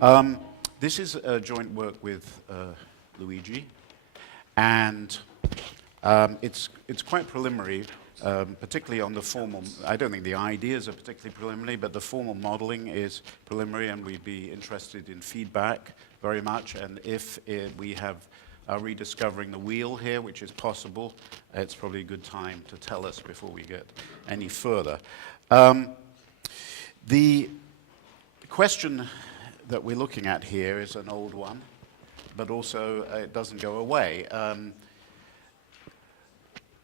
This is a joint work with Luigi, and it's quite preliminary, particularly on the formal. I don't think the ideas are particularly preliminary, but the formal modeling is preliminary, and we'd be interested in feedback very much. And if we are rediscovering the wheel here, which is possible, it's probably a good time to tell us before we get any further. The question that we're looking at here is an old one, but also it doesn't go away.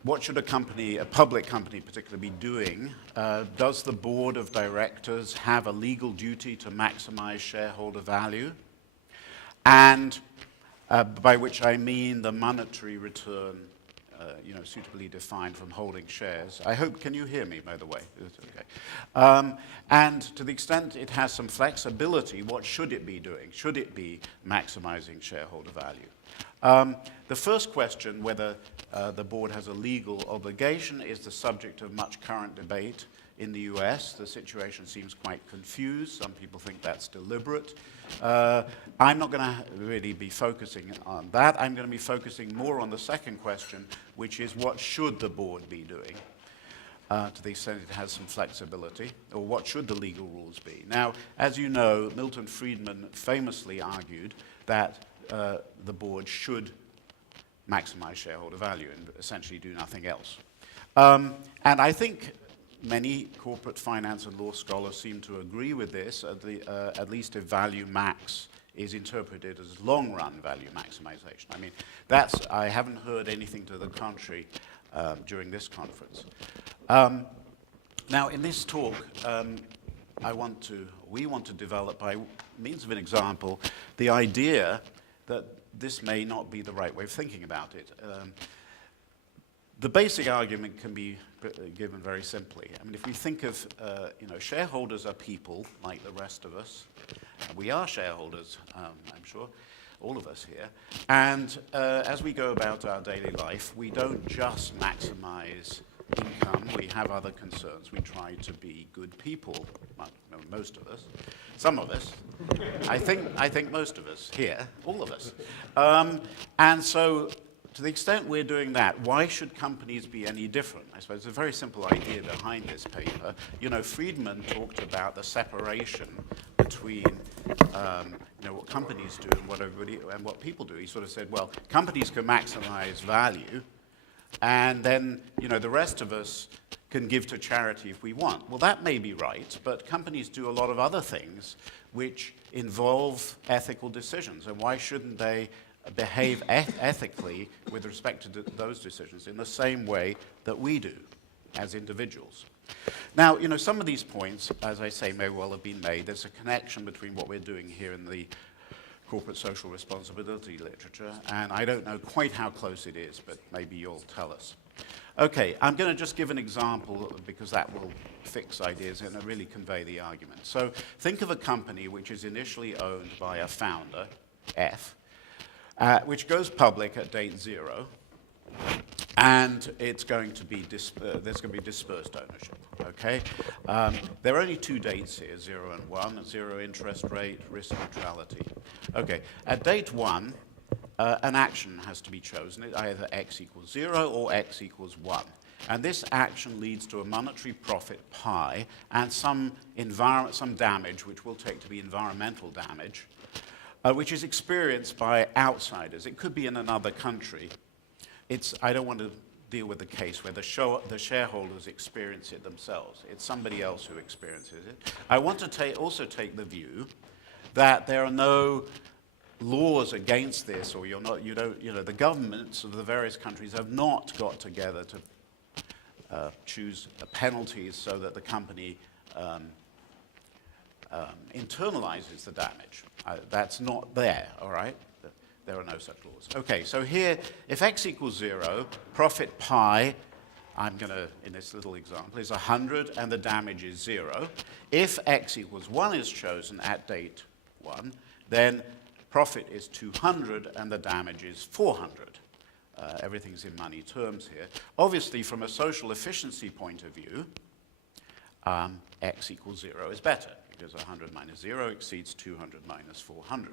What should a public company particularly, be doing? Does the board of directors have a legal duty to maximize shareholder value? And by which I mean the monetary return, suitably defined from holding shares. I hope, can you hear me, by the way? Okay. And to the extent it has some flexibility, what should it be doing? Should it be maximizing shareholder value? The first question, whether the board has a legal obligation, is the subject of much current debate in the US. The situation seems quite confused. Some people think that's deliberate. I'm not going to really be focusing on that. I'm going to be focusing more on the second question, which is what should the board be doing, to the extent it has some flexibility, or what should the legal rules be? Now, as you know, Milton Friedman famously argued that the board should maximize shareholder value and essentially do nothing else. And I think many corporate finance and law scholars seem to agree with this, at least if value max is interpreted as long-run value maximization. I mean, I haven't heard anything to the contrary during this conference. Now, in this talk, we want to develop, by means of an example, the idea that this may not be the right way of thinking about it. The basic argument can be given very simply. I mean, if we think of, shareholders are people like the rest of us. We are shareholders, I'm sure, all of us here. And as we go about our daily life, we don't just maximize income. We have other concerns. We try to be good people. Well, no, most of us. Some of us. I think most of us here, all of us. And so, to the extent we're doing that, why should companies be any different? I suppose it's a very simple idea behind this paper. Friedman talked about the separation between what companies do and what people do. He sort of said, well, companies can maximize value, and then the rest of us can give to charity if we want. Well, that may be right, but companies do a lot of other things which involve ethical decisions, and why shouldn't they behave ethically with respect to those decisions in the same way that we do as individuals? Now, some of these points, as I say, may well have been made. There's a connection between what we're doing here in the corporate social responsibility literature, and I don't know quite how close it is, but maybe you'll tell us. Okay, I'm going to just give an example because that will fix ideas and really convey the argument. So think of a company which is initially owned by a founder, F, which goes public at date 0, and it's going to be there's going to be dispersed ownership. Okay, there are only two dates here: 0 and 1. 0 interest rate, risk neutrality. Okay, at date 1, an action has to be chosen. Either x equals 0 or x equals 1. And this action leads to a monetary profit pi and some damage, which we'll take to be environmental damage, which is experienced by outsiders. It could be in another country. I don't want to deal with the case where the shareholders experience it themselves. It's somebody else who experiences it. I want to also take the view that there are no laws against this, or the governments of the various countries have not got together to choose penalties so that the company internalizes the damage. That's not there, all right? There are no such laws. Okay, so here, if x equals 0, profit pi, I'm going to, in this little example, is 100, and the damage is 0. If x equals 1 is chosen at date 1, then profit is 200, and the damage is 400. Everything's in money terms here. Obviously, from a social efficiency point of view, x equals 0 is better. because 100 minus 0 exceeds 200 minus 400.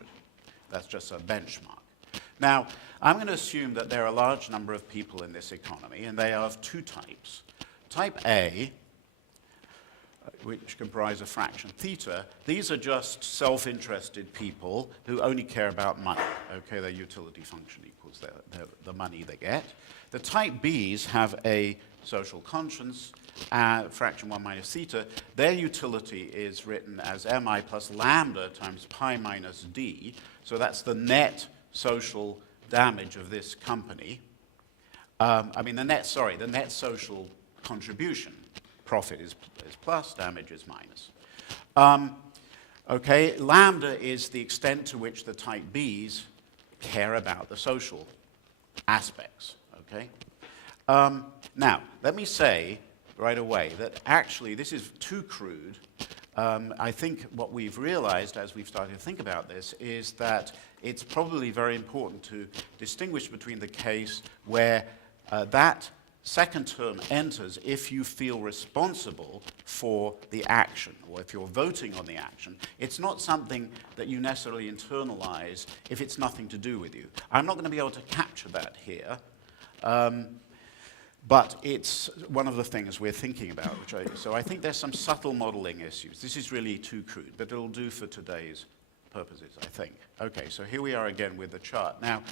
That's just a benchmark. Now, I'm going to assume that there are a large number of people in this economy, and they are of two types. Type A, which comprise a fraction theta, these are just self-interested people who only care about money. Okay, their utility function equals the money they get. The type Bs have a social conscience, fraction 1 minus theta. Their utility is written as mi plus lambda times pi minus d. So that's the net social damage of this company. The net social contribution. Profit is plus, damage is minus. Okay, lambda is the extent to which the type Bs care about the social aspects. Okay. Now, let me say right away that actually this is too crude. I think what we've realized as we've started to think about this is that it's probably very important to distinguish between the case where that second term enters if you feel responsible for the action, or if you're voting on the action. It's not something that you necessarily internalize if it's nothing to do with you. I'm not going to be able to capture that here. But it's one of the things we're thinking about. So I think there's some subtle modeling issues. This is really too crude, but it'll do for today's purposes, I think. Okay, so here we are again with the chart. Now,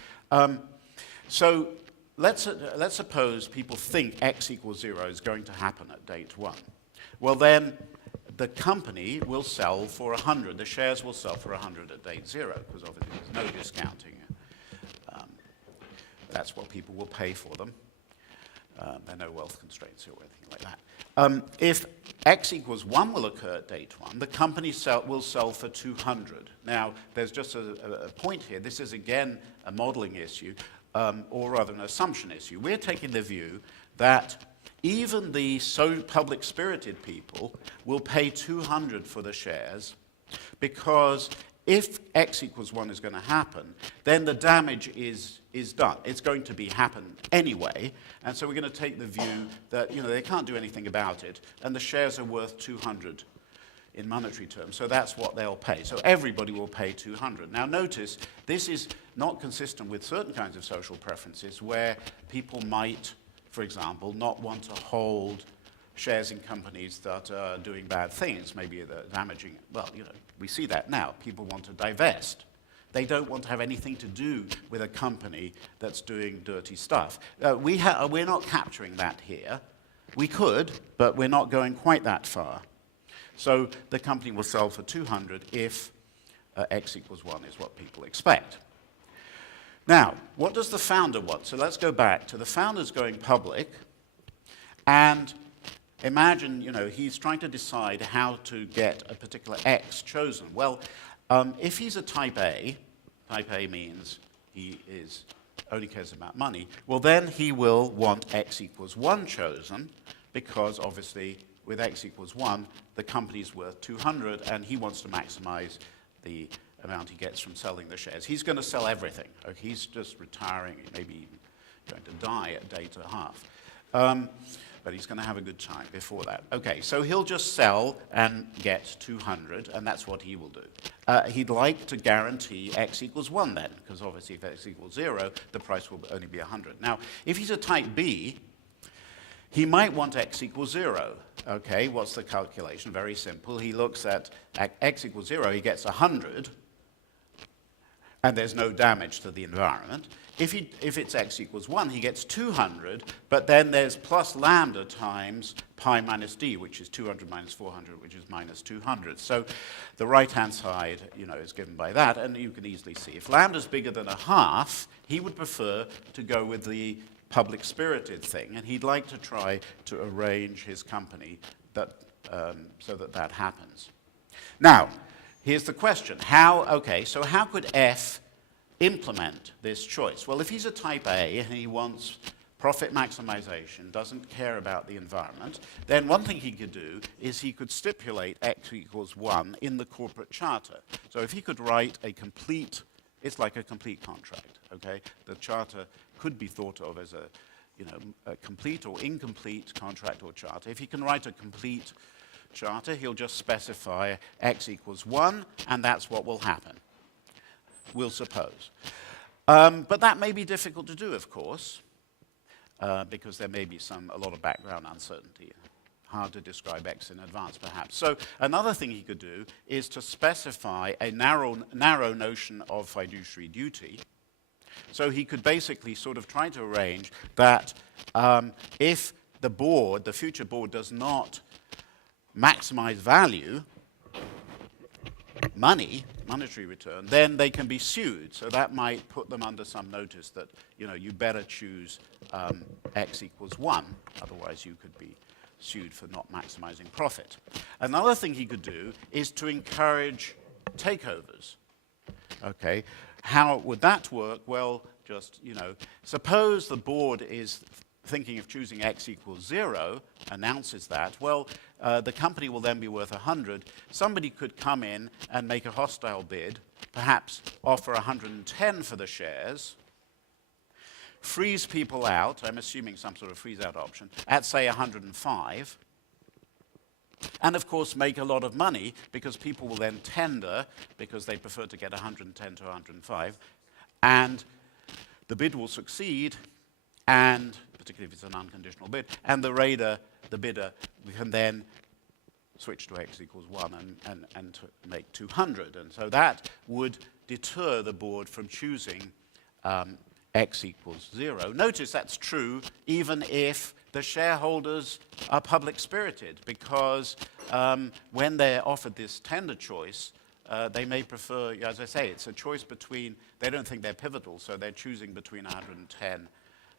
so let's suppose people think x equals 0 is going to happen at date 1. Well, then the company will sell for 100. The shares will sell for 100 at date 0, because obviously there's no discounting. That's what people will pay for them. There are no wealth constraints or anything like that. If x equals 1 will occur at date 1, the company will sell for 200. Now, there's just a point here. This is, again, a modeling issue, or rather an assumption issue. We're taking the view that even the so public-spirited people will pay 200 for the shares, because if x equals 1 is going to happen, then the damage is done. It's going to be happened anyway, and so we're going to take the view that they can't do anything about it, and the shares are worth 200 in monetary terms, so that's what they'll pay. So everybody will pay 200. Now notice, this is not consistent with certain kinds of social preferences where people might, for example, not want to hold shares in companies that are doing bad things, maybe they're damaging. Well, we see that now. People want to divest. They don't want to have anything to do with a company that's doing dirty stuff. We're not capturing that here. We could, but we're not going quite that far. So the company will sell for 200 if x equals 1 is what people expect. Now, what does the founder want? So let's go back to the founder's going public, and imagine, he's trying to decide how to get a particular X chosen. Well, if he's a type A means he only cares about money, well then he will want X equals 1 chosen, because obviously with X equals 1, the company's worth 200, and he wants to maximize the amount he gets from selling the shares. He's going to sell everything. Okay, he's just retiring, maybe even going to die at date and a half. But he's going to have a good time before that. Okay, so he'll just sell and get 200, and that's what he will do. He'd like to guarantee x equals 1 then, because obviously if x equals 0, the price will only be 100. Now, if he's a type B, he might want x equals 0. Okay, what's the calculation? Very simple. He looks at x equals 0, he gets 100, and there's no damage to the environment. If it's x equals 1, he gets 200, but then there's plus lambda times pi minus d, which is 200 minus 400, which is minus 200. So the right-hand side, is given by that, and you can easily see. If lambda's bigger than a half, he would prefer to go with the public-spirited thing, and he'd like to try to arrange his company so that happens. Now, here's the question. How could F implement this choice? Well, if he's a type A and he wants profit maximization, doesn't care about the environment, then one thing he could do is he could stipulate x equals 1 in the corporate charter. So if he could write it's like a complete contract, okay? The charter could be thought of as a complete or incomplete contract or charter. If he can write a complete charter, he'll just specify x equals 1, and that's what will happen, we'll suppose. But that may be difficult to do, of course, because there may be a lot of background uncertainty. Hard to describe X in advance, perhaps. So another thing he could do is to specify a narrow notion of fiduciary duty. So he could basically sort of try to arrange that if the future board does not maximize value, monetary return, then they can be sued. So that might put them under some notice that, you better choose X equals 1, otherwise you could be sued for not maximizing profit. Another thing he could do is to encourage takeovers. Okay, how would that work? Well, just, suppose the board is thinking of choosing X equals 0, announces that, well, the company will then be worth 100. Somebody could come in and make a hostile bid, perhaps offer 110 for the shares, freeze people out, I'm assuming some sort of freeze-out option, at, say, 105, and, of course, make a lot of money because people will then tender because they prefer to get 110 to 105, and the bid will succeed, and particularly if it's an unconditional bid, and the bidder, can then switch to X equals 1 and to make 200. And so that would deter the board from choosing X equals 0. Notice that's true even if the shareholders are public-spirited, because when they're offered this tender choice, they may prefer, as I say, it's a choice between, they don't think they're pivotal, so they're choosing between 110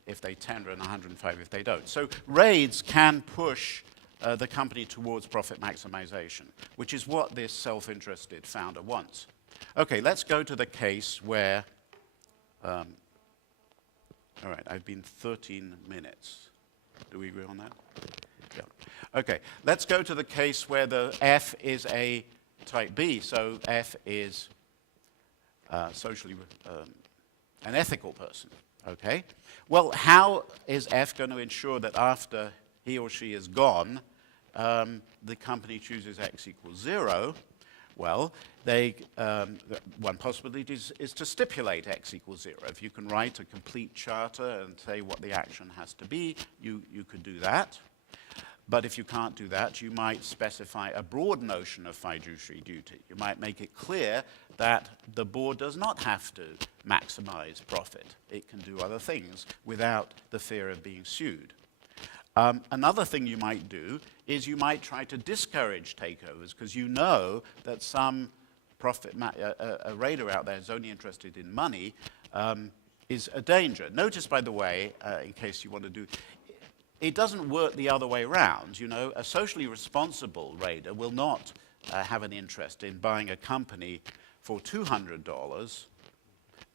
if they tender and 105 if they don't. So raids can push the company towards profit maximization, which is what this self-interested founder wants. Okay, let's go to the case where, all right, I've been 13 minutes. Do we agree on that? Yeah. Okay, let's go to the case where the F is a type B, so F is socially an ethical person. Okay? Well, how is F going to ensure that after he or she is gone, the company chooses X equals 0? Well, one possibility is to stipulate X equals 0. If you can write a complete charter and say what the action has to be, you could do that. But if you can't do that, you might specify a broad notion of fiduciary duty. You might make it clear that the board does not have to maximize profit. It can do other things without the fear of being sued. Another thing you might do is you might try to discourage takeovers, because you know that some a raider out there who's only interested in money is a danger. Notice, by the way, in case you want to do, it doesn't work the other way around. You know, a socially responsible raider will not have an interest in buying a company for $200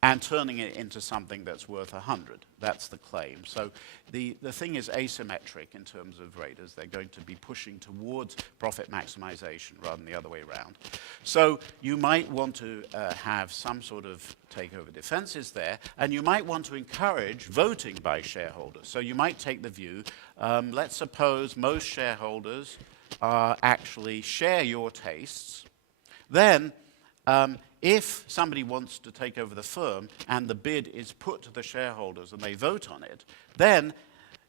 and turning it into something that's worth 100. That's the claim. So the thing is asymmetric in terms of raiders. They're going to be pushing towards profit maximization rather than the other way around. So you might want to have some sort of takeover defenses there, and you might want to encourage voting by shareholders. So you might take the view, let's suppose most shareholders actually share your tastes, then if somebody wants to take over the firm and the bid is put to the shareholders and they vote on it, then,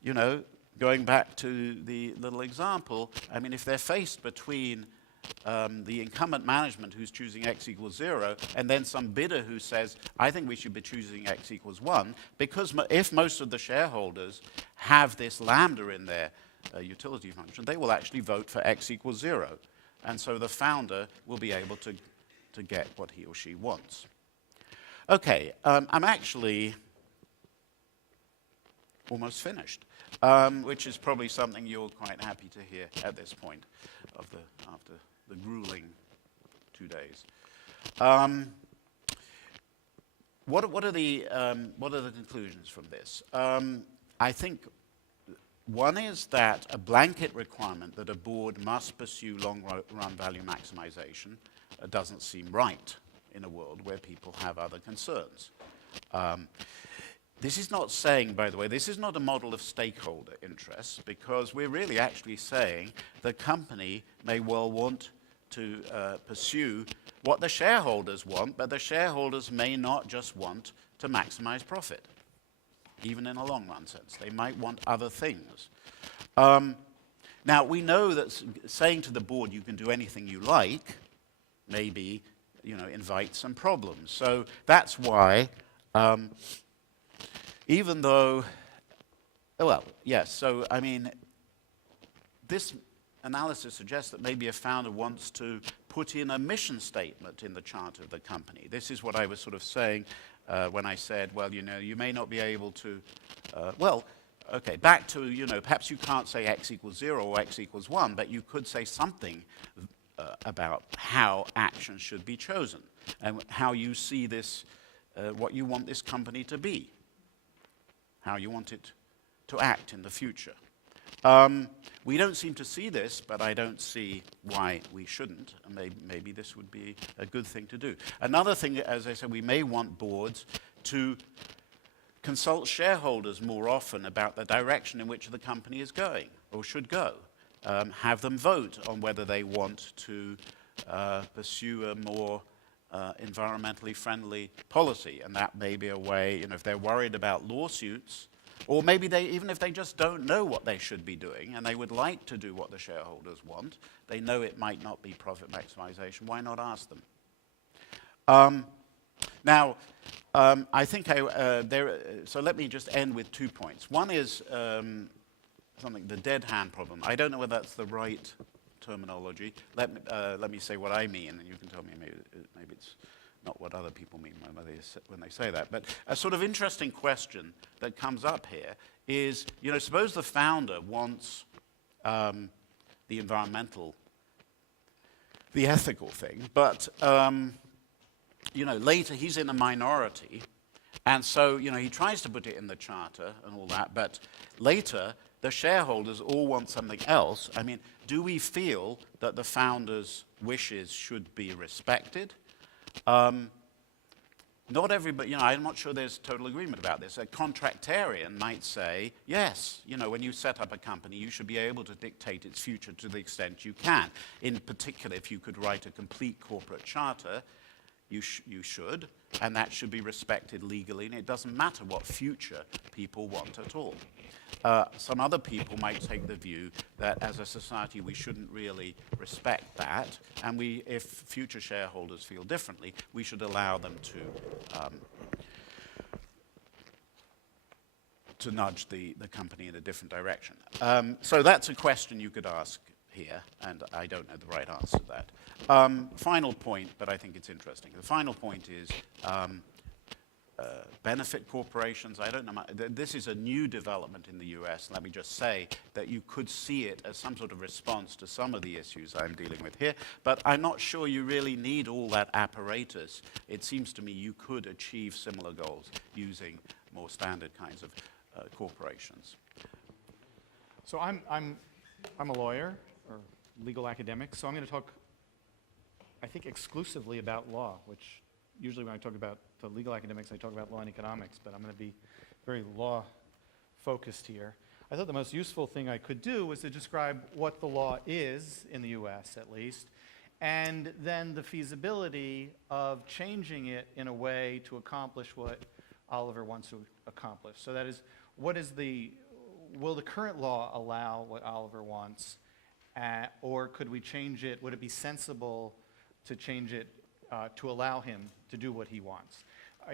you know, going back to the little example, I mean, if they're faced between the incumbent management who's choosing X equals 0 and then some bidder who says, I think we should be choosing X equals 1, because if most of the shareholders have this lambda in their utility function, they will actually vote for X equals 0. And so the founder will be able to get what he or she wants. Okay, I'm actually almost finished, which is probably something you're quite happy to hear at this point after the grueling 2 days. What are the conclusions from this? I think one is that a blanket requirement that a board must pursue long-run value maximization doesn't seem right in a world where people have other concerns. This is not saying, by the way, this is not a model of stakeholder interests, because we're really actually saying the company may well want to pursue what the shareholders want, but the shareholders may not just want to maximize profit, even in a long-run sense. They might want other things. Now, we know that saying to the board you can do anything you like maybe, invite some problems. So that's why, even though, well, yes, so I mean, this analysis suggests that maybe a founder wants to put in a mission statement in the charter of the company. This is what I was sort of saying when I said, well, you may not be able to, okay, back to, perhaps you can't say x equals 0 or x equals 1, but you could say something about how action should be chosen and how you see this, what you want this company to be, how you want it to act in the future. We don't seem to see this, but I don't see why we shouldn't. And maybe this would be a good thing to do. Another thing, as I said, we may want boards to consult shareholders more often about the direction in which the company is going or should go. Have them vote on whether they want to pursue a more environmentally friendly policy. And that may be a way, if they're worried about lawsuits, or maybe even if they just don't know what they should be doing and they would like to do what the shareholders want, they know it might not be profit maximization, why not ask them? Now, I think so let me just end with 2 points. One is the dead hand problem. I don't know whether that's the right terminology. Let me say what I mean, and you can tell me maybe it's not what other people mean when they say that. But a sort of interesting question that comes up here is, suppose the founder wants the ethical thing, but later he's in a minority, and so he tries to put it in the charter and all that, but later the shareholders all want something else. I mean, do we feel that the founder's wishes should be respected? Not everybody, I'm not sure there's total agreement about this. A contractarian might say, yes, when you set up a company, you should be able to dictate its future to the extent you can. In particular, if you could write a complete corporate charter, you should, and that should be respected legally, and it doesn't matter what future people want at all. Some other people might take the view that as a society we shouldn't really respect that, and if future shareholders feel differently, we should allow them to nudge the company in a different direction. So that's a question you could ask here, and I don't know the right answer to that. Final point, but I think it's interesting. The final point is benefit corporations. I don't know. This is a new development in the US. Let me just say that you could see it as some sort of response to some of the issues I'm dealing with here, but I'm not sure you really need all that apparatus. It seems to me you could achieve similar goals using more standard kinds of corporations. So I'm a lawyer or legal academic, so I'm going to talk, I think, exclusively about law, which usually when I talk about the legal academics, I talk about law and economics, but I'm going to be very law-focused here. I thought the most useful thing I could do was to describe what the law is, in the US at least, and then the feasibility of changing it in a way to accomplish what Oliver wants to accomplish. So that is, will the current law allow what Oliver wants, or could we change it? Would it be sensible to change it to allow him to do what he wants?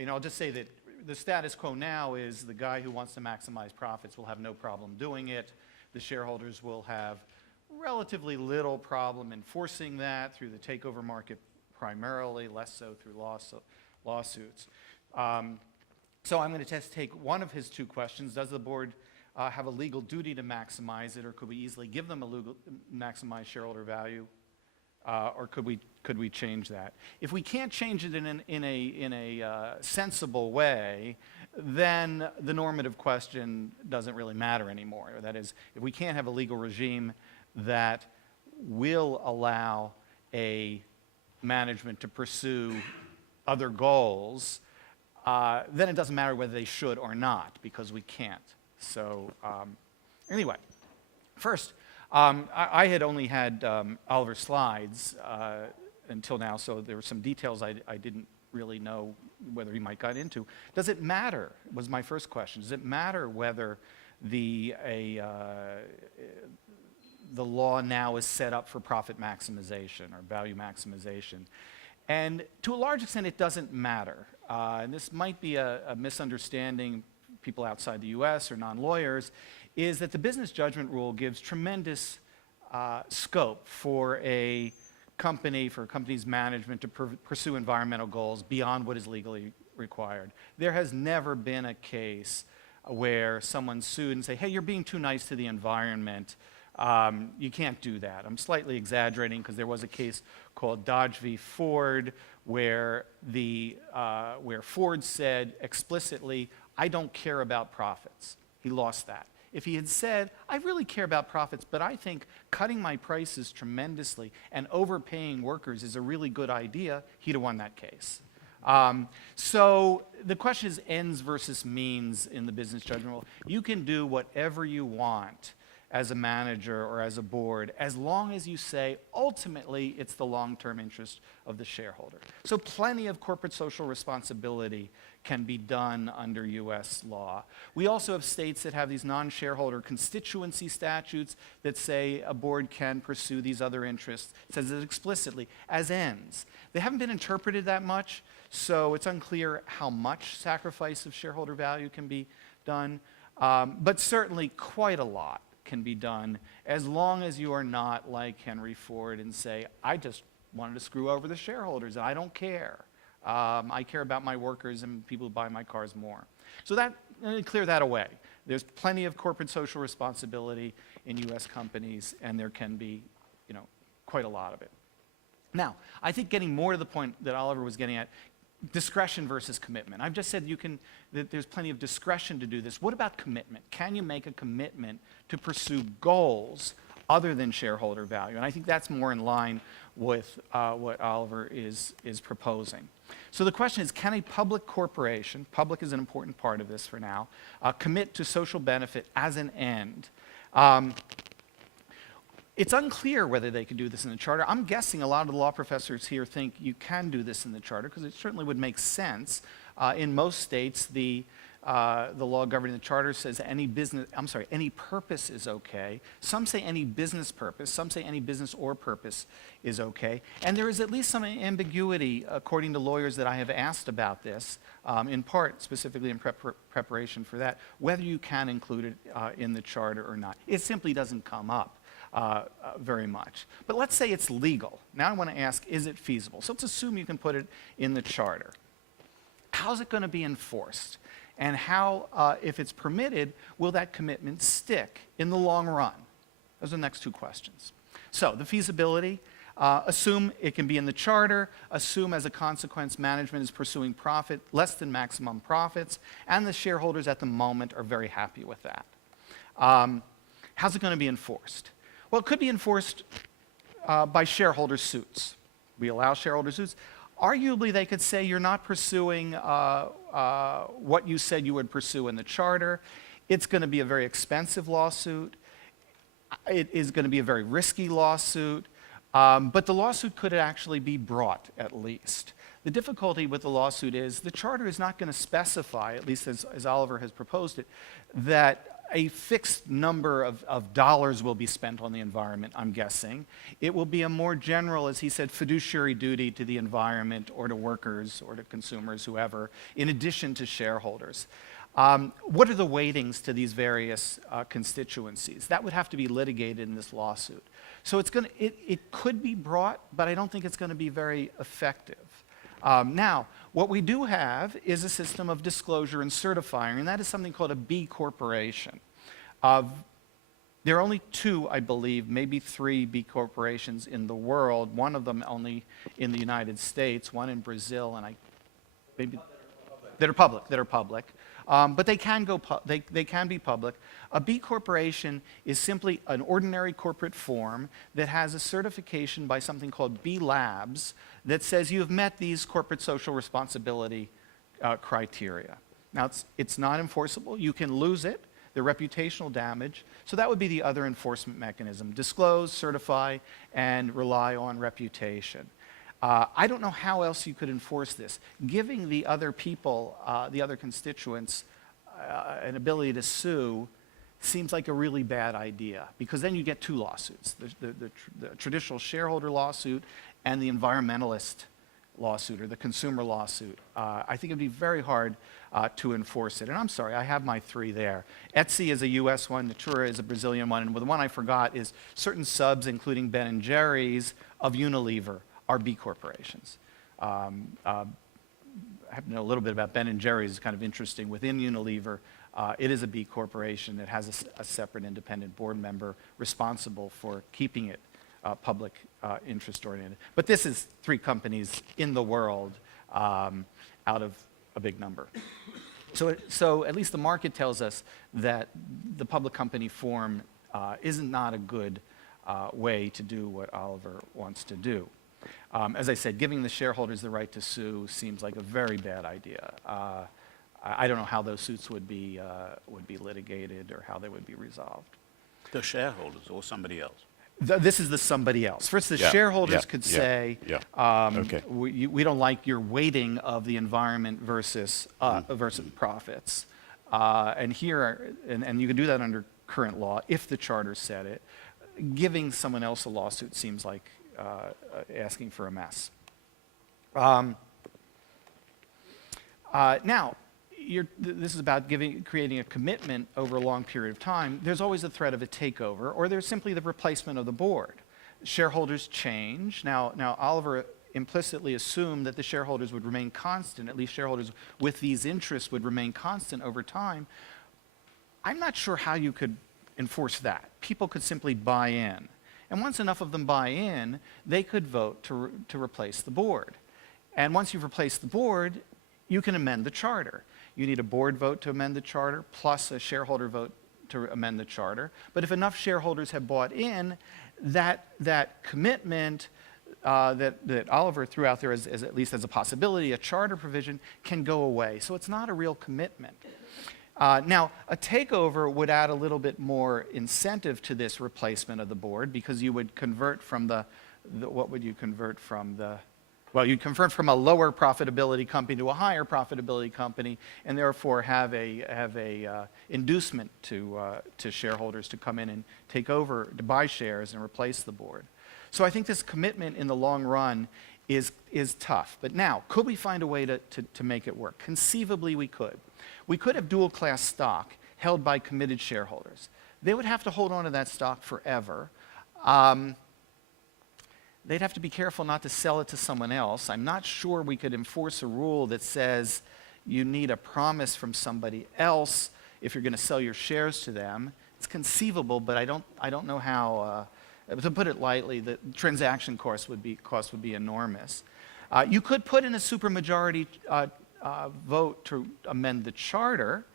I'll just say that the status quo now is the guy who wants to maximize profits will have no problem doing it. The shareholders will have relatively little problem enforcing that through the takeover market primarily, less so through lawsuits. So I'm going to just take one of his 2 questions. Does the board have a legal duty to maximize it, or could we easily give them a legal maximize shareholder value? Or could we change that? If we can't change it in a sensible way, then the normative question doesn't really matter anymore. That is, if we can't have a legal regime that will allow a management to pursue other goals, then it doesn't matter whether they should or not, because we can't. So anyway, first, I had only had Oliver's slides until now, so there were some details I didn't really know whether he might get into. Does it matter, was my first question. Does it matter whether the law now is set up for profit maximization or value maximization? And to a large extent, it doesn't matter. And this might be a misunderstanding, people outside the US or non-lawyers, is that the business judgment rule gives tremendous scope for a company's management to pursue environmental goals beyond what is legally required. There has never been a case where someone sued and say, hey, you're being too nice to the environment. You can't do that. I'm slightly exaggerating because there was a case called Dodge v. Ford where Ford said explicitly, I don't care about profits. He lost that. If he had said, I really care about profits, but I think cutting my prices tremendously and overpaying workers is a really good idea, he'd have won that case. So the question is ends versus means in the business judgment rule. You can do whatever you want as a manager or as a board, as long as you say, ultimately, it's the long-term interest of the shareholder. So plenty of corporate social responsibility can be done under US law. We also have states that have these non-shareholder constituency statutes that say a board can pursue these other interests. It says it explicitly, as ends. They haven't been interpreted that much, so it's unclear how much sacrifice of shareholder value can be done, but certainly quite a lot can be done as long as you are not like Henry Ford and say, I just wanted to screw over the shareholders, and I don't care. I care about my workers and people who buy my cars more. So that, clear that away. There's plenty of corporate social responsibility in US companies, and there can be, quite a lot of it. Now, I think getting more to the point that Oliver was getting at, discretion versus commitment. I've just said that there's plenty of discretion to do this. What about commitment? Can you make a commitment to pursue goals other than shareholder value? And I think that's more in line with what Oliver is proposing. So the question is, can a public corporation, public is an important part of this for now, commit to social benefit as an end? It's unclear whether they can do this in the charter. I'm guessing a lot of the law professors here think you can do this in the charter because it certainly would make sense. In most states, the law governing the charter says any purpose is okay. Some say any business purpose. Some say any business or purpose is okay. And there is at least some ambiguity, according to lawyers that I have asked about this, in part specifically in preparation for that, whether you can include it in the charter or not. It simply doesn't come up very much. But let's say it's legal. Now I want to ask, is it feasible? So let's assume you can put it in the charter. How's it going to be enforced? And how, if it's permitted, will that commitment stick in the long run? Those are the next two questions. So the feasibility, assume it can be in the charter, assume as a consequence management is pursuing profit, less than maximum profits, and the shareholders at the moment are very happy with that. How's it going to be enforced? Well, it could be enforced by shareholder suits. We allow shareholder suits. Arguably, they could say you're not pursuing what you said you would pursue in the charter. It's going to be a very expensive lawsuit. It is going to be a very risky lawsuit. But the lawsuit could actually be brought, at least. The difficulty with the lawsuit is the charter is not going to specify, at least as Oliver has proposed it, that a fixed number of dollars will be spent on the environment, I'm guessing. It will be a more general, as he said, fiduciary duty to the environment or to workers or to consumers, whoever, in addition to shareholders. What are the weightings to these various constituencies? That would have to be litigated in this lawsuit. So it could be brought, but I don't think it's going to be very effective. Now, what we do have is a system of disclosure and certifying, and that is something called a B corporation. There are only two, I believe, maybe three B corporations in the world, one of them only in the United States, one in Brazil, and that are public. But they can be public. A B corporation is simply an ordinary corporate form that has a certification by something called B Labs that says you've met these corporate social responsibility criteria. Now, it's not enforceable. You can lose it, the reputational damage. So that would be the other enforcement mechanism: disclose, certify, and rely on reputation. I don't know how else you could enforce this. Giving the other people, the other constituents, an ability to sue seems like a really bad idea, because then you get two lawsuits: the traditional shareholder lawsuit and the environmentalist lawsuit, or the consumer lawsuit. I think it'd be very hard to enforce it. And I'm sorry, I have my three there. Etsy is a US one, Natura is a Brazilian one, and the one I forgot is certain subs, including Ben & Jerry's of Unilever, are B corporations. I happen to know a little bit about Ben & Jerry's. It's kind of interesting. Within Unilever, it is a B corporation that has a separate independent board member responsible for keeping it public interest oriented. But this is three companies in the world out of a big number. So at least the market tells us that the public company form is not a good way to do what Oliver wants to do. As I said, giving the shareholders the right to sue seems like a very bad idea. I don't know how those suits would be litigated or how they would be resolved. The shareholders or somebody else? This is the somebody else. First, the shareholders could say, Okay. we don't like your weighting of the environment versus profits. And you can do that under current law if the charter said it. Giving someone else a lawsuit seems like asking for a mess. Now, this is about creating a commitment over a long period of time. There's always the threat of a takeover, or there's simply the replacement of the board. Shareholders change. Now Oliver implicitly assumed that the shareholders would remain constant, at least shareholders with these interests would remain constant over time. I'm not sure how you could enforce that. People could simply buy in. And once enough of them buy in, they could vote to replace the board. And once you've replaced the board, you can amend the charter. You need a board vote to amend the charter, plus a shareholder vote to amend the charter. But if enough shareholders have bought in, that commitment that Oliver threw out there as at least as a possibility, a charter provision, can go away. So it's not a real commitment. Now, a takeover would add a little bit more incentive to this replacement of the board, because you would convert from what would you convert from well, you'd convert from a lower profitability company to a higher profitability company, and therefore have a inducement to shareholders to come in and take over, to buy shares and replace the board. So I think this commitment in the long run is tough. But now, could we find a way to make it work? Conceivably, we could. We could have dual class stock held by committed shareholders. They would have to hold on to that stock forever. They'd have to be careful not to sell it to someone else. I'm not sure we could enforce a rule that says you need a promise from somebody else if you're going to sell your shares to them. It's conceivable, but I don't know how. To put it lightly, the transaction cost would be enormous. You could put in a supermajority vote to amend the charter.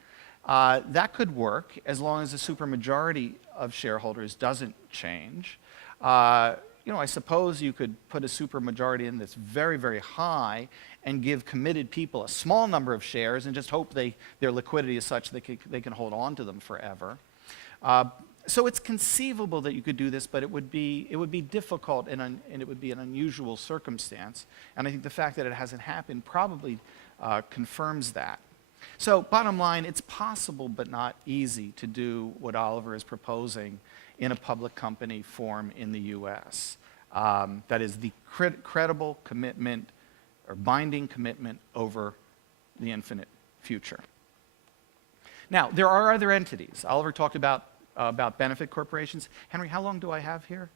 That could work as long as the supermajority of shareholders doesn't change. I suppose you could put a supermajority in that's very, very high and give committed people a small number of shares and just hope their liquidity is such that they can hold on to them forever. So it's conceivable that you could do this, but it would be difficult and it would be an unusual circumstance. And I think the fact that it hasn't happened probably confirms that. So bottom line, it's possible but not easy to do what Oliver is proposing in a public company form in the US. That is the credible commitment or binding commitment over the infinite future. Now, there are other entities. Oliver talked about benefit corporations. Henry, how long do I have here?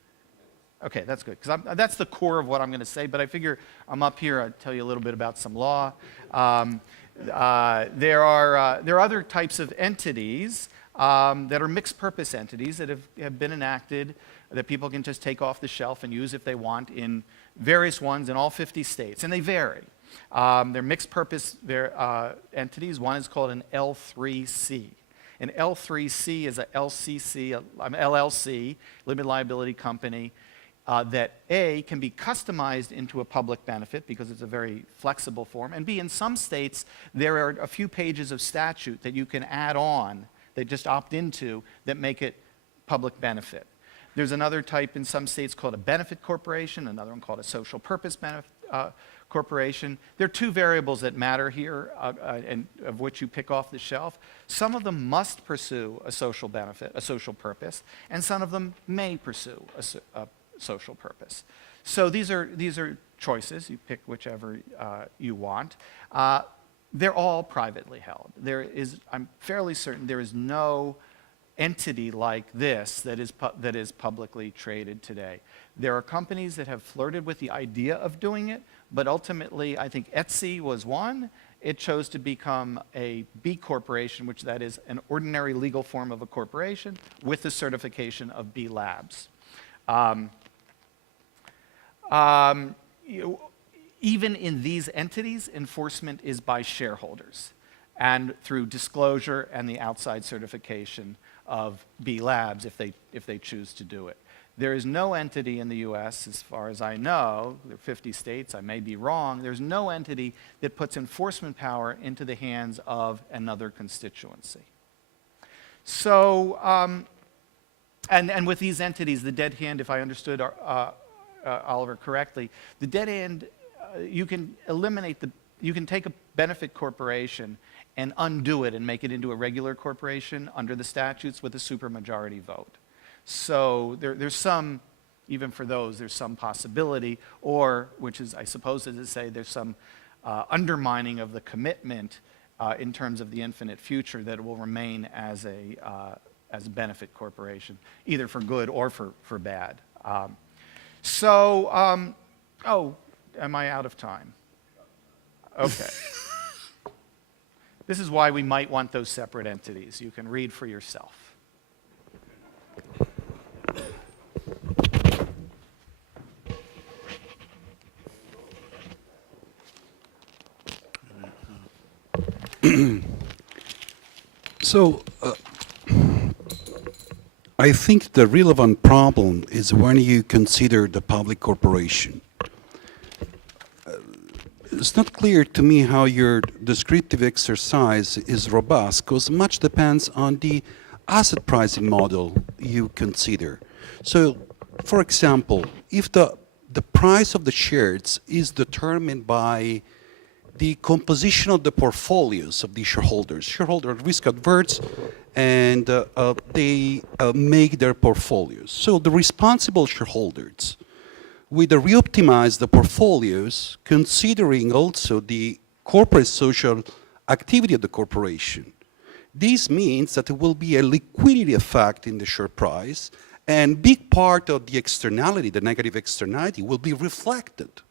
Okay, that's good, because that's the core of what I'm going to say, but I figure I'm up here, I'll tell you a little bit about some law. There are other types of entities that are mixed purpose entities that have been enacted that people can just take off the shelf and use if they want in various ones in all 50 states, and they vary. They're mixed purpose entities. One is called an L3C. An L3C is a LLC, limited liability company. that A, can be customized into a public benefit because it's a very flexible form, and B, in some states, there are a few pages of statute that you can add on, that just opt into, that make it public benefit. There's another type in some states called a benefit corporation, another one called a social purpose corporation. There are two variables that matter here, and of which you pick off the shelf. Some of them must pursue a social benefit, a social purpose, and some of them may pursue a social purpose. So these are choices. You pick whichever you want. They're all privately held. I'm fairly certain there is no entity like this that is publicly traded today. There are companies that have flirted with the idea of doing it, but ultimately, I think Etsy was one. It chose to become a B corporation, which that is an ordinary legal form of a corporation with the certification of B Labs. Even in these entities, enforcement is by shareholders and through disclosure and the outside certification of B Labs if they choose to do it. There is no entity in the US, as far as I know, there are 50 states, I may be wrong, there's no entity that puts enforcement power into the hands of another constituency. So, and with these entities, the dead hand, if I understood Oliver correctly, the dead hand, you can take a benefit corporation and undo it and make it into a regular corporation under the statutes with a supermajority vote. So there's some, even for those, there's some possibility, or, which is, I suppose, to say, there's some undermining of the commitment in terms of the infinite future that it will remain as a benefit corporation, either for good or for bad. Oh, am I out of time? Okay. This is why we might want those separate entities. You can read for yourself. So, I think the relevant problem is when you consider the public corporation. It's not clear to me how your descriptive exercise is robust, because much depends on the asset pricing model you consider. So, for example, if the price of the shares is determined by the composition of the portfolios of the shareholders. Shareholder risk adverse, and they make their portfolios. So the responsible shareholders will reoptimize the portfolios, considering also the corporate social activity of the corporation. This means that there will be a liquidity effect in the share price, and big part of the externality, the negative externality, will be reflected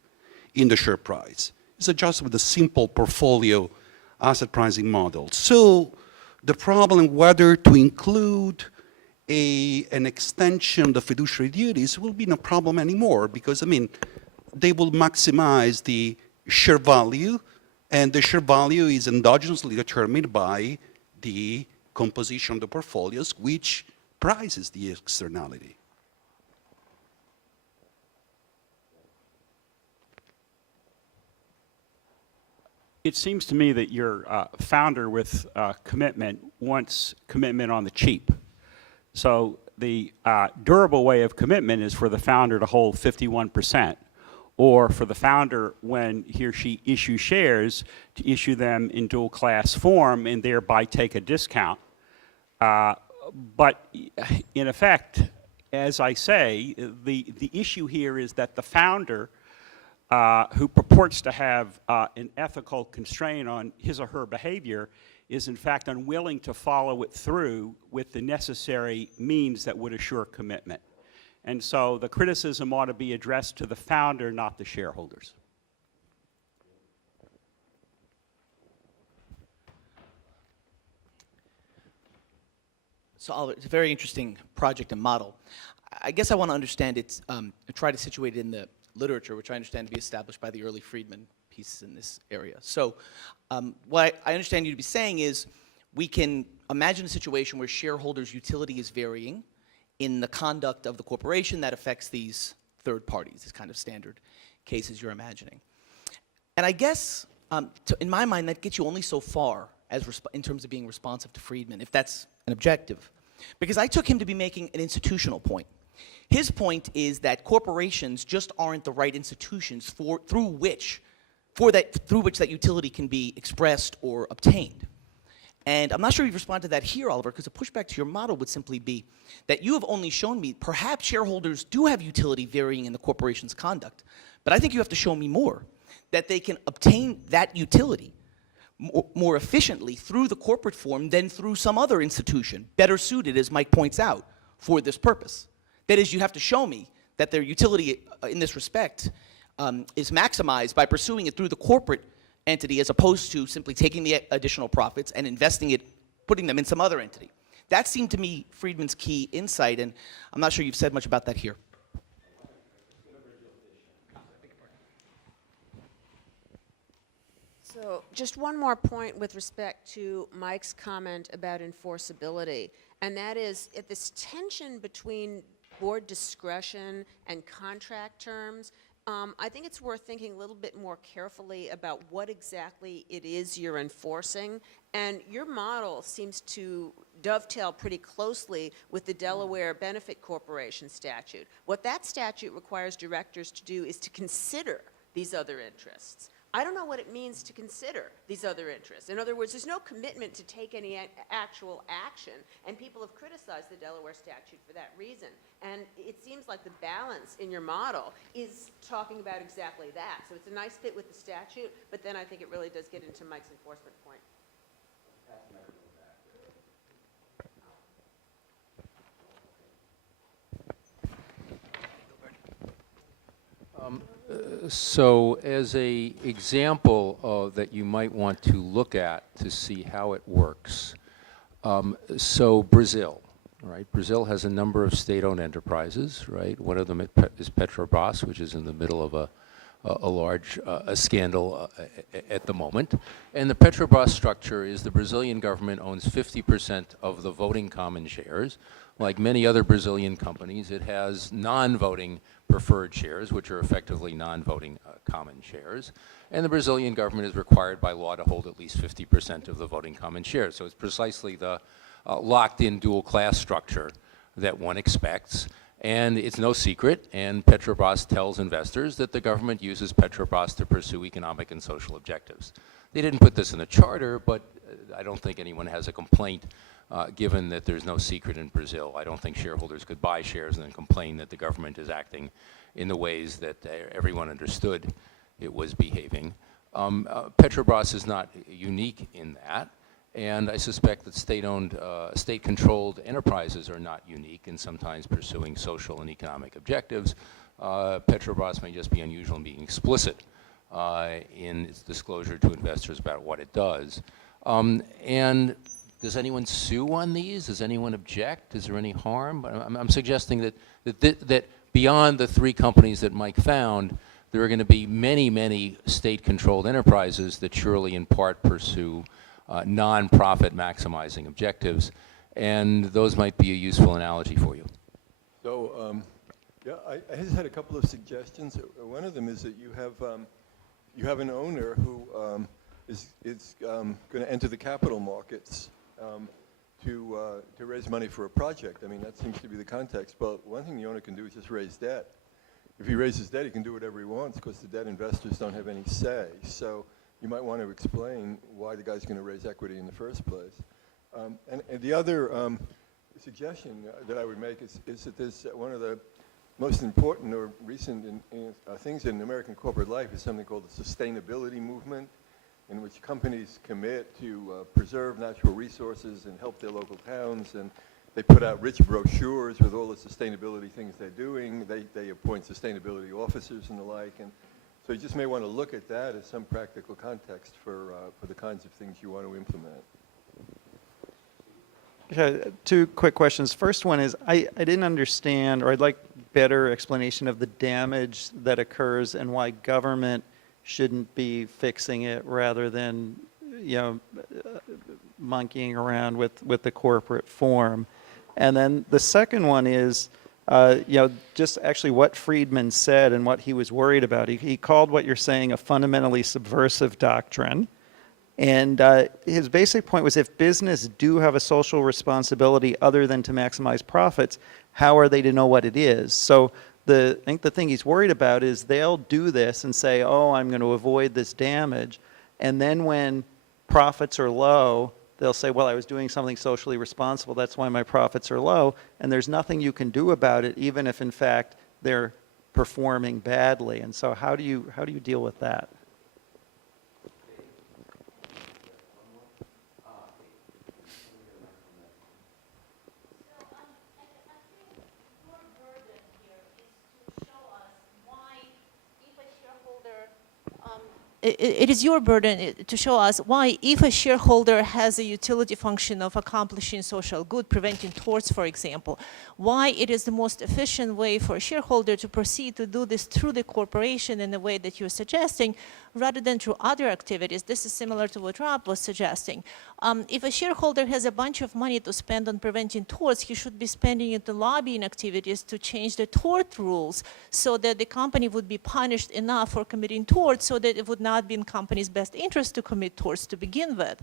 in the share price. It's just with a simple portfolio asset pricing model. So the problem whether to include an extension of the fiduciary duties will be no problem anymore, because, I mean, they will maximize the share value, and the share value is endogenously determined by the composition of the portfolios, which prices the externality. It seems to me that your founder with commitment wants commitment on the cheap. So the durable way of commitment is for the founder to hold 51%, or for the founder, when he or she issues shares, to issue them in dual class form and thereby take a discount. But in effect, as I say, the issue here is that the founder who purports to have an ethical constraint on his or her behavior is in fact unwilling to follow it through with the necessary means that would assure commitment. And so the criticism ought to be addressed to the founder, not the shareholders. So Oliver, it's a very interesting project and model. I guess I want to understand it, try to situate it in the literature, which I understand to be established by the early Friedman pieces in this area. So what I understand you to be saying is we can imagine a situation where shareholders' utility is varying in the conduct of the corporation that affects these third parties, these kind of standard cases you're imagining. And I guess, in my mind, that gets you only so far in terms of being responsive to Friedman, if that's an objective. Because I took him to be making an institutional point. His point is that corporations just aren't the right institutions through which that utility can be expressed or obtained. And I'm not sure you've responded to that here, Oliver, because a pushback to your model would simply be that you have only shown me perhaps shareholders do have utility varying in the corporation's conduct, but I think you have to show me more, that they can obtain that utility more efficiently through the corporate form than through some other institution, better suited, as Mike points out, for this purpose. That is, you have to show me that their utility in this respect is maximized by pursuing it through the corporate entity as opposed to simply taking the additional profits and investing it, putting them in some other entity. That seemed to me Friedman's key insight, and I'm not sure you've said much about that here. So just one more point with respect to Mike's comment about enforceability, and that is at this tension between board discretion and contract terms. I think it's worth thinking a little bit more carefully about what exactly it is you're enforcing, and your model seems to dovetail pretty closely with the Delaware Benefit Corporation statute. What that statute requires directors to do is to consider these other interests. I don't know what it means to consider these other interests. In other words, there's no commitment to take any actual action, and people have criticized the Delaware statute for that reason. And it seems like the balance in your model is talking about exactly that. So it's a nice fit with the statute, but then I think it really does get into Mike's enforcement point. So as a example that you might want to look at to see how it works, so Brazil, right? Brazil has a number of state-owned enterprises, right? One of them is Petrobras, which is in the middle of a large scandal at the moment. And the Petrobras structure is the Brazilian government owns 50% of the voting common shares. Like many other Brazilian companies, it has non-voting preferred shares, which are effectively non-voting common shares. And the Brazilian government is required by law to hold at least 50% of the voting common shares. So it's precisely the locked-in dual-class structure that one expects. And it's no secret, and Petrobras tells investors that the government uses Petrobras to pursue economic and social objectives. They didn't put this in the charter, but I don't think anyone has a complaint given that there's no secret in Brazil. I don't think shareholders could buy shares and then complain that the government is acting in the ways that everyone understood it was behaving. Petrobras is not unique in that, and I suspect that state-owned, state-controlled enterprises are not unique in sometimes pursuing social and economic objectives. Petrobras may just be unusual in being explicit in its disclosure to investors about what it does. And does anyone sue on these? Does anyone object? Is there any harm? I'm suggesting that beyond the 3 companies that Mike found, there are going to be many, many state-controlled enterprises that surely in part pursue non-profit maximizing objectives, and those might be a useful analogy for you. So, yeah, I just had a couple of suggestions. One of them is that you have an owner who is going to enter the capital markets to raise money for a project. I mean, that seems to be the context. But one thing the owner can do is just raise debt. If he raises debt, he can do whatever he wants because the debt investors don't have any say. So you might want to explain why the guy's going to raise equity in the first place. And the other suggestion that I would make is that there's one of the most important or recent things in American corporate life is something called the sustainability movement, in which companies commit to preserve natural resources and help their local towns, and they put out rich brochures with all the sustainability things they're doing. They appoint sustainability officers and the like, and so you just may want to look at that as some practical context for the kinds of things you want to implement. Okay, 2 quick questions. First one is, I didn't understand, or I'd like better explanation of the damage that occurs and why government shouldn't be fixing it rather than, monkeying around with the corporate form. And then the second one is, just actually what Friedman said and what he was worried about. He called what you're saying a fundamentally subversive doctrine. And his basic point was if business do have a social responsibility other than to maximize profits, how are they to know what it is? So I think the thing he's worried about is they'll do this and say, oh, I'm going to avoid this damage. And then when profits are low, they'll say, well, I was doing something socially responsible. That's why my profits are low. And there's nothing you can do about it, even if, in fact, they're performing badly. And so how do you deal with that? It is your burden to show us why, if a shareholder has a utility function of accomplishing social good, preventing torts, for example, why it is the most efficient way for a shareholder to proceed to do this through the corporation in the way that you're suggesting, rather than through other activities. This is similar to what Rob was suggesting. If a shareholder has a bunch of money to spend on preventing torts, he should be spending it on lobbying activities to change the tort rules so that the company would be punished enough for committing torts so that it would not be in company's best interest to commit torts to begin with.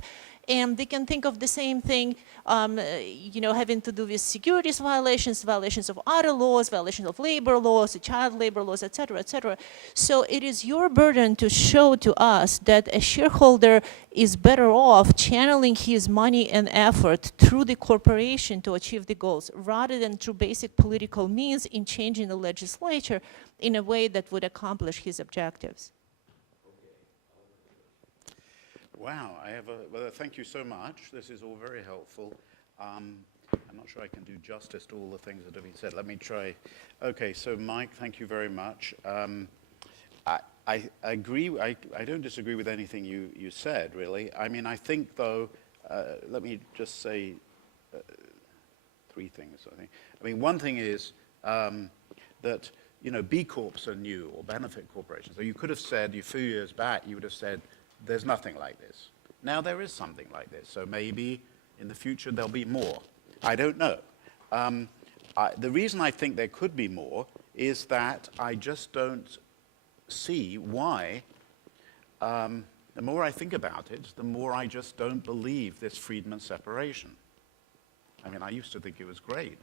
And they can think of the same thing, having to do with securities violations, violations of other laws, violations of labor laws, child labor laws, et cetera, et cetera. So it is your burden to show to us that a shareholder is better off channeling his money and effort through the corporation to achieve the goals, rather than through basic political means in changing the legislature in a way that would accomplish his objectives. Wow, well, thank you so much. This is all very helpful. I'm not sure I can do justice to all the things that have been said. Let me try. Okay, so Mike, thank you very much. I agree, I don't disagree with anything you said, really. I mean, I think, though, let me just say three things, I think. I mean, one thing is that, B Corps are new, or benefit corporations. So you could have said, a few years back, you would have said, there's nothing like this. Now there is something like this, so maybe in the future there'll be more. I don't know. The reason I think there could be more is that I just don't see why, the more I think about it, the more I just don't believe this Friedman separation. I mean, I used to think it was great,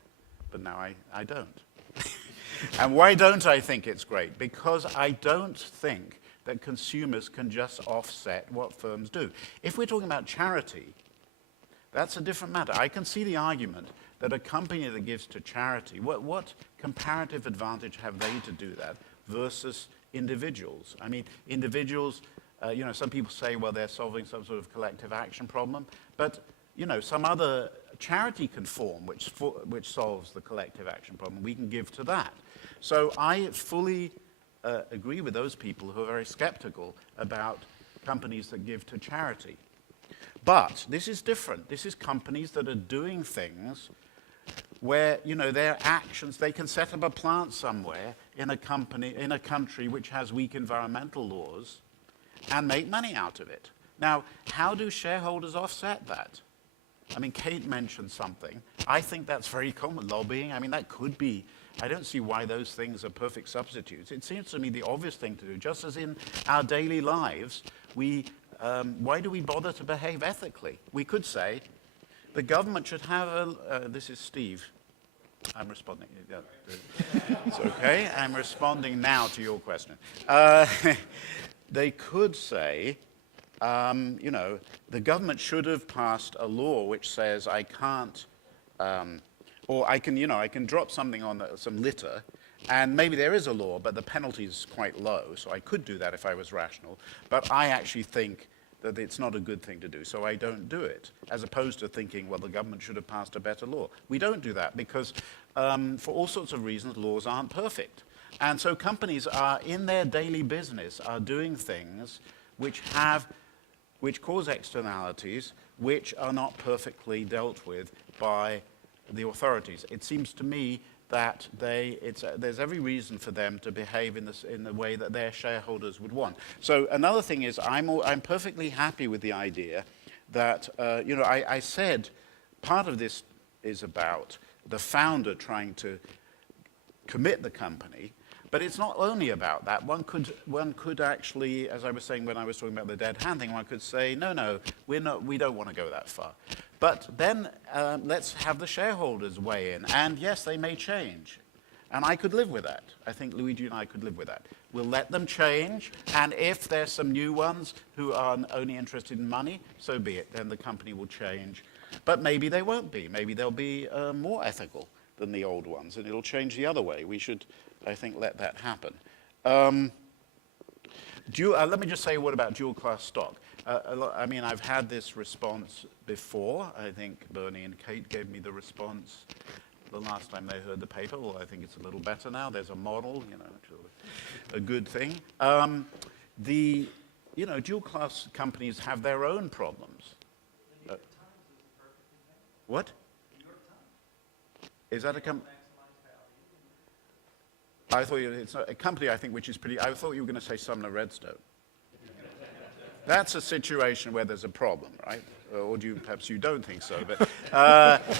but now I don't. And why don't I think it's great? Because I don't think that consumers can just offset what firms do. If we're talking about charity, that's a different matter. I can see the argument that a company that gives to charity, what comparative advantage have they to do that versus individuals? I mean, individuals, some people say, well, they're solving some sort of collective action problem, but, some other charity can form which solves the collective action problem. We can give to that. So I fully agree with those people who are very skeptical about companies that give to charity. But this is different. This is companies that are doing things where, their actions, they can set up a plant somewhere in a country which has weak environmental laws and make money out of it. Now, how do shareholders offset that? I mean, Kate mentioned something. I think that's very common. Lobbying, I mean, that could be. I don't see why those things are perfect substitutes. It seems to me the obvious thing to do, just as in our daily lives, why do we bother to behave ethically? We could say the government should have this is Steve. I'm responding. Yeah, it's okay. I'm responding now to your question. They could say, the government should have passed a law which says I can't, or I can drop something on some litter, and maybe there is a law, but the penalty is quite low, so I could do that if I was rational. But I actually think that it's not a good thing to do, so I don't do it, as opposed to thinking, well, the government should have passed a better law. We don't do that because, for all sorts of reasons, laws aren't perfect. And so companies are, in their daily business, are doing things which cause externalities which are not perfectly dealt with by the authorities. It seems to me that there's every reason for them to behave in the way that their shareholders would want. So another thing is, I'm perfectly happy with the idea that, I said part of this is about the founder trying to commit the company. But it's not only about that. One could actually, as I was saying when I was talking about the dead hand thing, one could say, no, we don't want to go that far. But then let's have the shareholders weigh in. And yes, they may change. And I could live with that. I think Luigi and I could live with that. We'll let them change, and if there's some new ones who are only interested in money, so be it. Then the company will change. But maybe they won't be. Maybe they'll be more ethical than the old ones, and it'll change the other way. We should, I think, let that happen. Let me just say a word about dual-class stock. I mean, I've had this response before. I think Bernie and Kate gave me the response the last time they heard the paper. Well, I think it's a little better now. There's a model, a good thing. Dual-class companies have their own problems. What? Is that a company? I thought it's a company, I think, which is pretty. I thought you were going to say Sumner Redstone. That's a situation where there's a problem, right? Or perhaps you don't think so. But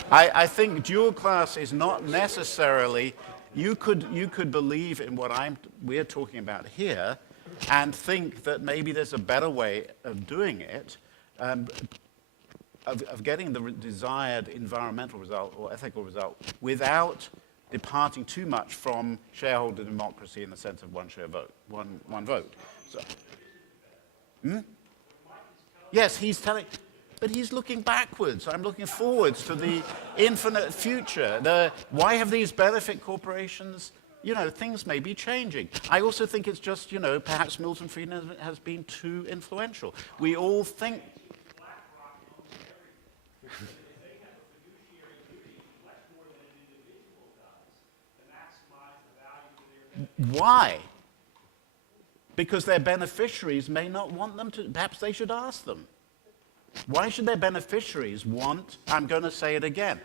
I think dual class is not necessarily. You could believe in what we're talking about here, and think that maybe there's a better way of doing it. Of getting the desired environmental result or ethical result without departing too much from shareholder democracy in the sense of one share vote, one vote. So, yes, he's telling, but he's looking backwards. I'm looking forwards to the infinite future. Why have these benefit corporations? Things may be changing. I also think it's just, perhaps Milton Friedman has been too influential. We all think. Why? Because their beneficiaries may not want them to. Perhaps they should ask them. Why should their beneficiaries want? I'm going to say it again.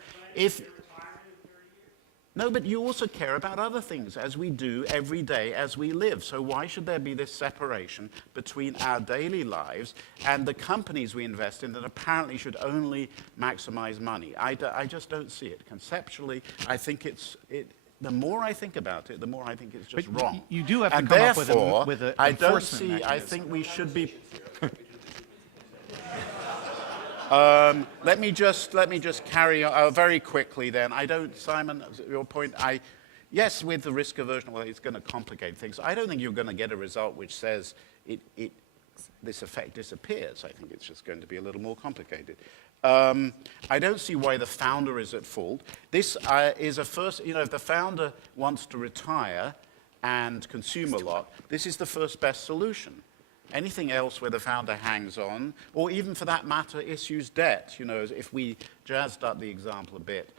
No, but you also care about other things, as we do every day as we live. So why should there be this separation between our daily lives and the companies we invest in that apparently should only maximize money? I just don't see it. Conceptually, I think the more I think about it, the more I think it's just wrong. You do have to and come up therefore, with an I don't enforcement see. mechanism. I think we should be. Let me just carry on very quickly. Then Simon, your point. Yes, with the risk aversion, well, it's going to complicate things. I don't think you're going to get a result which says this effect disappears. I think it's just going to be a little more complicated. I don't see why the founder is at fault. This is a first, if the founder wants to retire and consume a lot, this is the first best solution. Anything else where the founder hangs on, or even for that matter, issues debt. If we jazzed up the example a bit,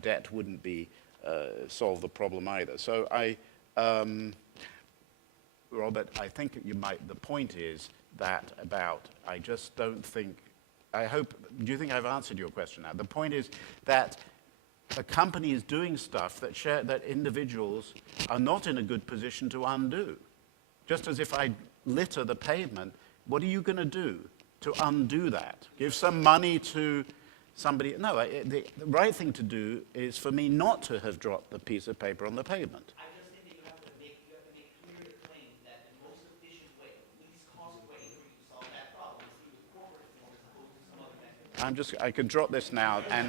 debt wouldn't be solve the problem either. So Robert, I think the point is that I just don't think. Do you think I've answered your question now? The point is that a company is doing stuff that individuals are not in a good position to undo. Just as if I litter the pavement, what are you going to do to undo that? Give some money to somebody? No, the right thing to do is for me not to have dropped the piece of paper on the pavement. I just think that you have to make clear the claim that the most efficient way, least cost way for you to solve that problem is through the corporate form as opposed to some other mechanism. I can drop this now and.